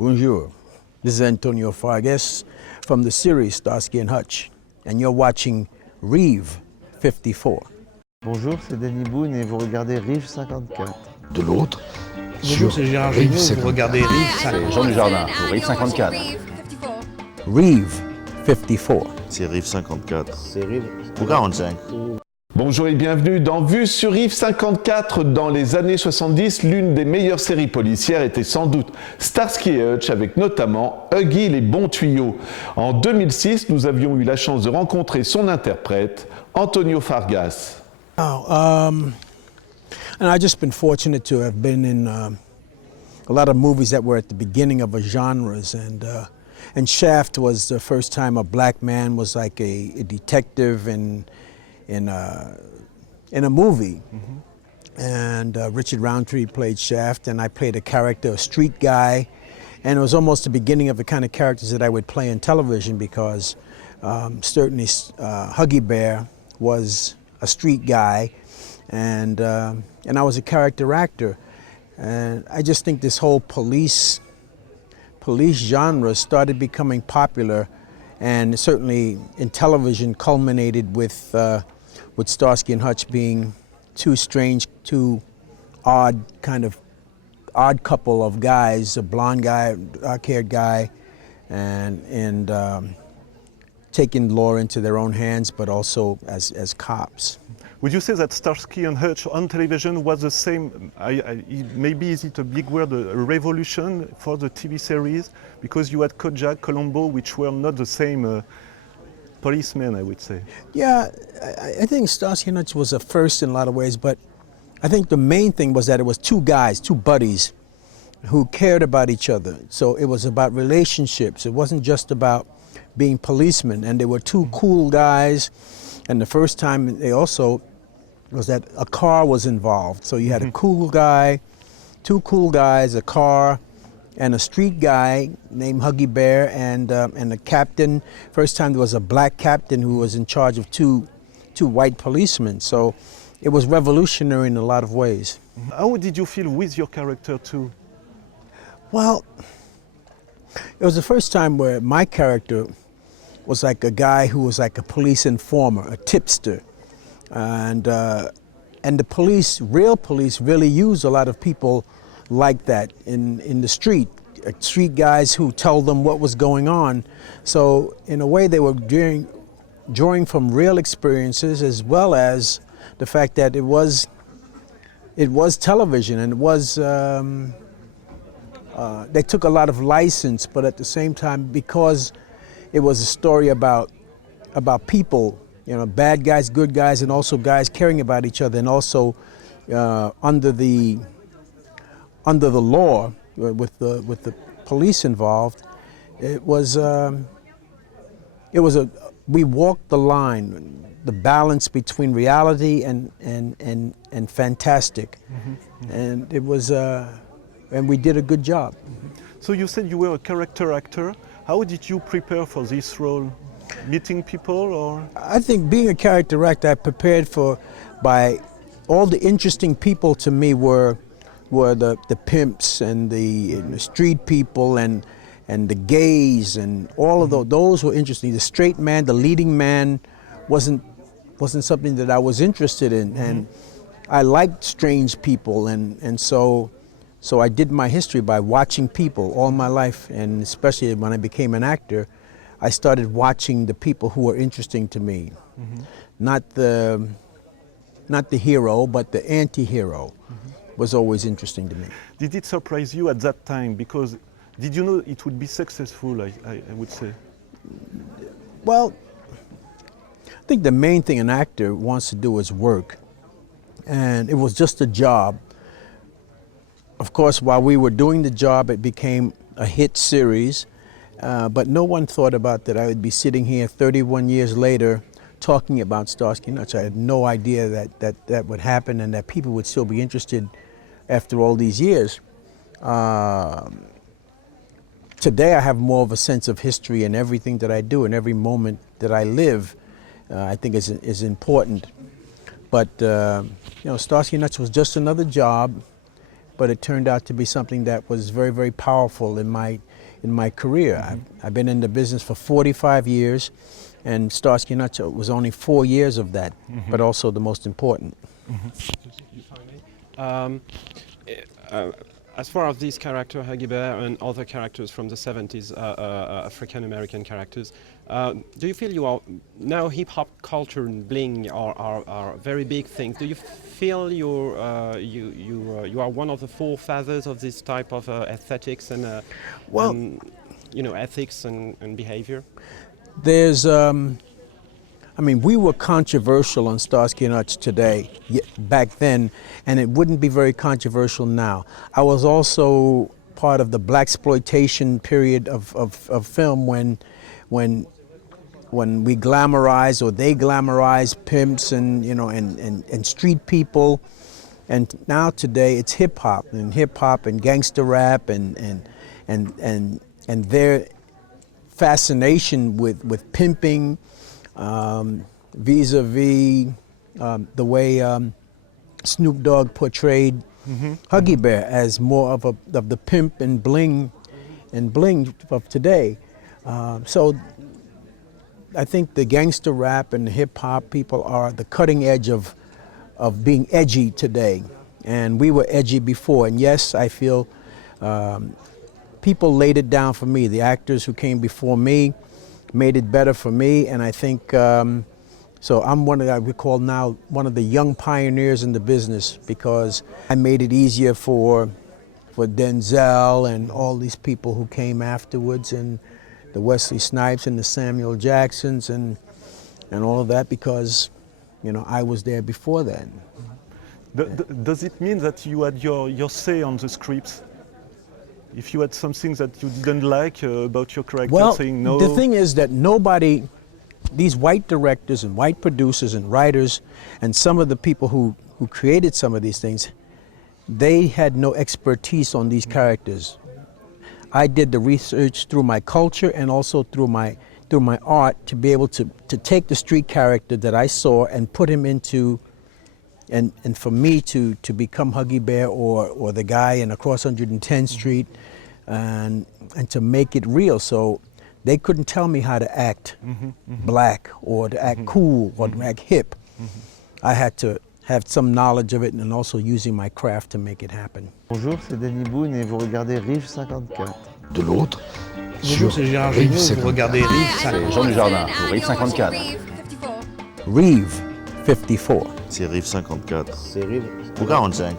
Bonjour, this is Antonio Fargas from the series Starsky and Hutch, and you're watching Rive 54. Bonjour, c'est Danny Boone et vous regardez Rive 54. De l'autre, Bonjour, sur c'est Gérard Rive Géniaud, vous 54. regardez Rive C'est Jean Dujardin pour Rive 54. Rive 54. C'est Rive 54. C'est Rive Ou 45. Bonjour et bienvenue dans Vue sur Rive 54. Dans les années 70, l'une des meilleures séries policières était sans doute Starsky et Hutch, avec notamment Huggy les bons tuyaux. En 2006, nous avions eu la chance de rencontrer son interprète, Antonio Fargas. And I've just been fortunate to have been in a lot of movies that were at the beginning of a genres, and Shaft was the first time a black man was like a detective in a movie. Mm-hmm. And Richard Roundtree played Shaft, and I played a character, a street guy, and it was almost the beginning of the kind of characters that I would play in television, because certainly Huggy Bear was a street guy, and I was a character actor. And I just think this whole police genre started becoming popular, and certainly in television culminated with Starsky and Hutch being two odd couple of guys, a blonde guy, dark-haired guy, and taking law into their own hands, but also as cops. Would you say that Starsky and Hutch on television was the same? Maybe is it a big word, a revolution for the TV series? Because you had Kojak, Columbo, which were not the same policemen, I would say. Yeah, I think Starsky and Hutch was a first in a lot of ways, but I think the main thing was that it was two guys, two buddies, who cared about each other. So it was about relationships. It wasn't just about being policemen, and they were two cool guys. And the first time they also was that a car was involved. So you had a cool guy, two cool guys, a car, and a street guy named Huggy Bear, and the captain. First time there was a black captain who was in charge of two white policemen. So it was revolutionary in a lot of ways. How did you feel with your character too? Well, it was the first time where my character was like a guy who was like a police informer, a tipster. And the police, real police, really use a lot of people like that in the street guys who tell them what was going on. So in a way they were drawing from real experiences, as well as the fact that it was television, and it was they took a lot of license, but at the same time, because it was a story about people, you know, bad guys, good guys, and also guys caring about each other, and also under the law, with the police involved. We walked the line, the balance between reality and fantastic. Mm-hmm. And it was and we did a good job. Mm-hmm. So you said you were a character actor. How did you prepare for this role? Meeting people, or? I think being a character actor, I prepared by all the interesting people to me were the pimps and the street people and the gays, and all of those were interesting. The straight man, the leading man, wasn't something that I was interested in, and I liked strange people, and so I did my history by watching people all my life, and especially when I became an actor, I started watching the people who were interesting to me. Mm-hmm. Not the hero, but the anti-hero was always interesting to me. Did it surprise you at that time? Because did you know it would be successful, I would say? Well, I think the main thing an actor wants to do is work. And it was just a job. Of course, while we were doing the job, it became a hit series. But no one thought about that I would be sitting here 31 years later talking about Starsky and Hutch. I had no idea that would happen, and that people would still be interested after all these years. Today I have more of a sense of history in everything that I do, and every moment that I live, I think is important. But Starsky and Hutch was just another job, but it turned out to be something that was very, very powerful in my career. I've been in the business for 45 years, and Starsky & Hutch was only 4 years of that, but also the most important. As far as this character, Huggy Bear, and other characters from the 70s, African-American characters, do you feel now hip-hop culture and bling are very big things? Do you feel you are one of the forefathers of this type of aesthetics and ethics and behavior? There's, we were controversial on Starsky & Hutch today, back then, and it wouldn't be very controversial now. I was also part of the blaxploitation period of film when we glamorized, or they glamorized, pimps and street people. And now today it's hip hop and gangster rap and their fascination with pimping, vis-a-vis the way Snoop Dogg portrayed Huggy Bear as more of the pimp and bling of today. So I think the gangster rap and the hip hop people are the cutting edge of being edgy today, and we were edgy before. And yes, I feel people laid it down for me. The actors who came before me made it better for me, and I think so. I'm I would call now one of the young pioneers in the business, because I made it easier for Denzel and all these people who came afterwards, and the Wesley Snipes and the Samuel Jacksons and all of that, because I was there before then. Does it mean that you had your say on the scripts? If you had something that you didn't like about your character, saying no? The thing is that nobody, these white directors and white producers and writers and some of the people who created some of these things, they had no expertise on these characters. I did the research through my culture and also through my art to be able to take the street character that I saw and put him into, and for me to become Huggy Bear or the guy in across 110th Street, and to make it real. So they couldn't tell me how to act black or to act cool or to act hip. I had to have some knowledge of it and also using my craft to make it happen. Bonjour, c'est Danny Boone et vous regardez Rive 54. De l'autre, Bonjour, c'est Gérard Rive Géniaud, vous 54. regardez Rive 54. C'est Jean Dujardin pour Rive 54. Reeve 54. C'est Rive 54. C'est Rive Ou 45.